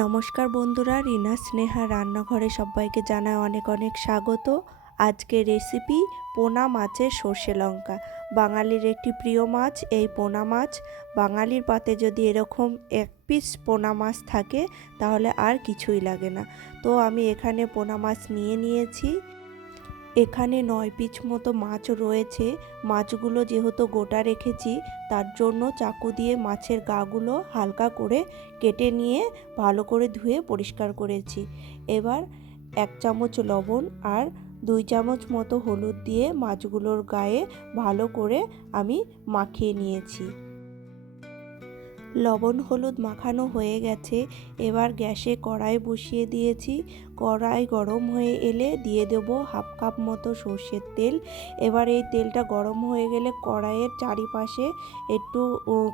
নমস্কার বন্ধুরা, রিনা স্নেহা রান্নাঘরে সবাইকে জানায় অনেক অনেক স্বাগত। আজকের রেসিপি পোনা মাছের সর্ষে লঙ্কা। বাঙালির একটি প্রিয় মাছ এই পোনা মাছ। বাঙালির পাতে যদি এরকম এক পিস পোনা মাছ থাকে তাহলে আর কিছুই লাগে না। তো আমি এখানে পোনা মাছ নিয়ে নিয়েছি। এখানে 9 পিস মতো মাছ রয়েছে। মাছগুলো যেহেতু গোটা রেখেছি তার জন্য চাকু দিয়ে মাছের গাগুলো হালকা করে কেটে নিয়ে ভালো করে ধুয়ে পরিষ্কার করেছি। এবার 1 চামচ লবণ আর 2 চামচ মতো হলুদ দিয়ে মাছগুলোর গায়ে ভালো করে আমি মাখিয়ে নিয়েছি। লবণ হলুদ মাখানো হয়ে গেছে। এবার গ্যাসে কড়াই বসিয়ে দিয়েছি। কড়াই গরম হয়ে এলে দিয়ে দেব হাফ কাপ মতো সর্ষের তেল। এবার এই তেলটা গরম হয়ে গেলে কড়াইয়ের চারিপাশে একটু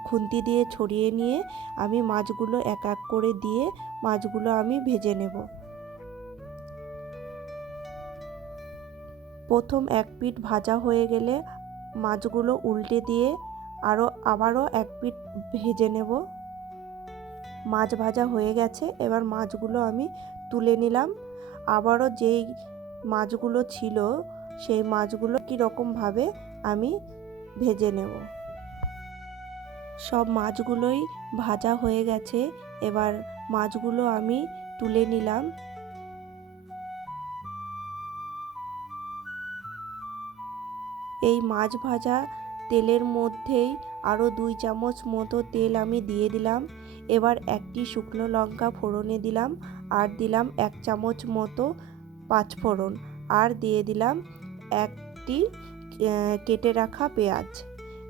খুন্তি দিয়ে ছড়িয়ে নিয়ে আমি মাছগুলো এক এক করে দিয়ে মাছগুলো আমি ভেজে নেব। প্রথম এক পিঠ ভাজা হয়ে গেলে মাছগুলো উল্টে দিয়ে আবারও এক পিঠ ভেজে নেব। মাছ ভাজা হয়ে গেছে। এবার মাছগুলো আমি তুলে নিলাম। আবারও যেই মাছগুলো ছিল সেই মাছগুলো কীরকমভাবে আমি ভেজে নেব। সব মাছগুলোই ভাজা হয়ে গেছে। এবার মাছগুলো আমি তুলে নিলাম। এই মাছ ভাজা তেলের মধ্যেই আরও 2 চামচ মতো তেল আমি দিয়ে দিলাম। এবার একটি শুকনো লঙ্কা ফোড়নে দিলাম আর দিলাম 1 চামচ মতো পাঁচফোড়ন আর দিয়ে দিলাম একটি কেটে রাখা পেঁয়াজ।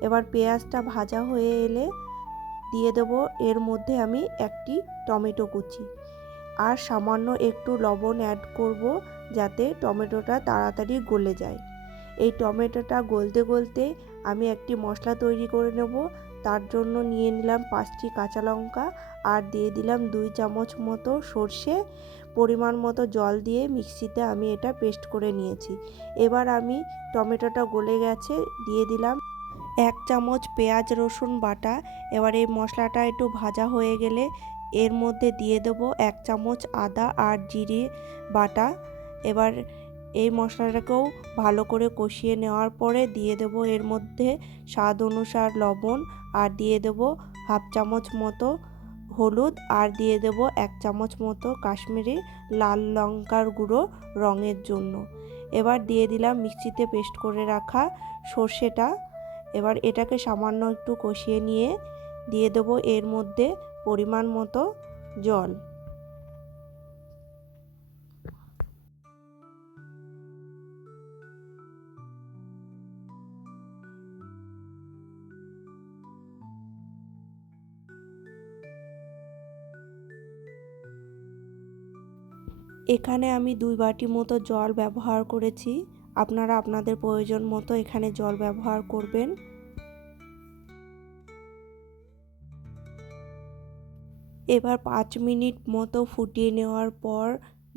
এবার পেঁয়াজটা ভাজা হয়ে এলে দিয়ে দেব এর মধ্যে আমি একটি টমেটো কুচি আর সামান্য একটু লবণ অ্যাড করব যাতে টমেটোটা তাড়াতাড়ি গলে যায়। এই টমেটোটা গলতে গলতে আমি একটি মশলা তৈরি করে নেব। তার জন্য নিয়ে নিলাম 5টি কাঁচা লঙ্কা আর দিয়ে দিলাম 2 চামচ মতো সর্ষে। পরিমাণ মতো জল দিয়ে মিক্সিতে আমি এটা পেস্ট করে নিয়েছি। এবার আমি টমেটোটা গলে গেছে দিয়ে দিলাম 1 চামচ পেঁয়াজ রসুন বাটা। এবার এই মশলাটা একটু ভাজা হয়ে গেলে এর মধ্যে দিয়ে দেব 1 চামচ আদা আর জিরে বাটা। এবার এই মশলাটাকেও ভালো করে কষিয়ে নেওয়ার পরে দিয়ে দেব এর মধ্যে স্বাদ অনুসার লবণ আর দিয়ে দেব হাফ চামচ মতো হলুদ আর দিয়ে দেব 1 চামচ মতো কাশ্মীরি লাল লঙ্কার গুঁড়ো রঙের জন্য। এবার দিয়ে দিলাম মিক্সিতে পেস্ট করে রাখা সর্ষেটা। এবার এটাকে সামান্য একটু কষিয়ে নিয়ে দিয়ে দেব এর মধ্যে পরিমাণ মতো জল। এখানে আমি 2 বাটি মতো জল ব্যবহার করেছি। আপনারা আপনাদের প্রয়োজন মতো এখানে জল ব্যবহার করবেন। এবার 5 মিনিট মতো ফুটিয়ে নেওয়ার পর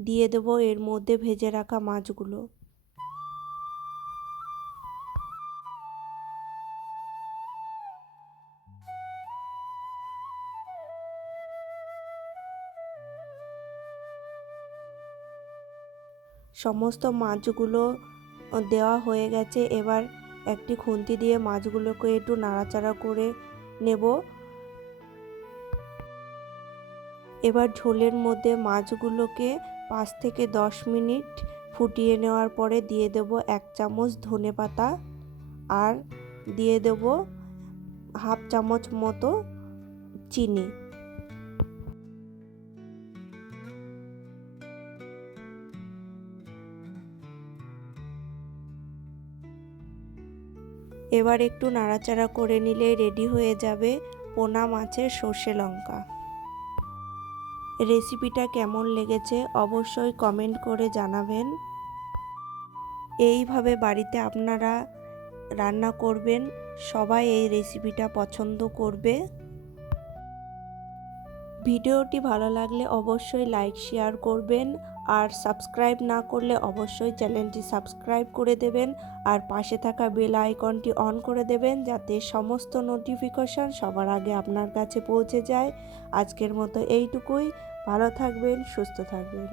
দিয়ে দেব এর মধ্যে ভেজে রাখা মাছগুলো। সমস্ত মাছগুলো দেওয়া হয়ে গেছে। এবার একটি খুন্তি দিয়ে মাছগুলোকে একটু নাড়াচাড়া করে নেব। এবার ঝোলের মধ্যে মাছগুলোকে 5 থেকে 10 মিনিট ফুটিয়ে নেওয়ার পরে দিয়ে দেব 1 চামচ ধনেপাতা আর দিয়ে দেব হাফ চামচ মতো চিনি। এবার একটু নাড়াচাড়া করে নিলে রেডি হয়ে যাবে পোনা মাছের সর্ষে লঙ্কা। রেসিপিটা কেমন লেগেছে অবশ্যই কমেন্ট করে জানাবেন। এইভাবে বাড়িতে আপনারা রান্না করবেন, সবাই এই রেসিপিটা পছন্দ করবে। ভিডিওটি ভালো লাগলে অবশ্যই লাইক শেয়ার করবেন, আর সাবস্ক্রাইব না করলে অবশ্যই চ্যানেলটি সাবস্ক্রাইব করে দেবেন, আর পাশে থাকা বেল আইকনটি অন করে দেবেন যাতে সমস্ত নোটিফিকেশন সবার আগে আপনার কাছে পৌঁছে যায়। আজকের মতো এইটুকুই। ভালো থাকবেন, সুস্থ থাকবেন।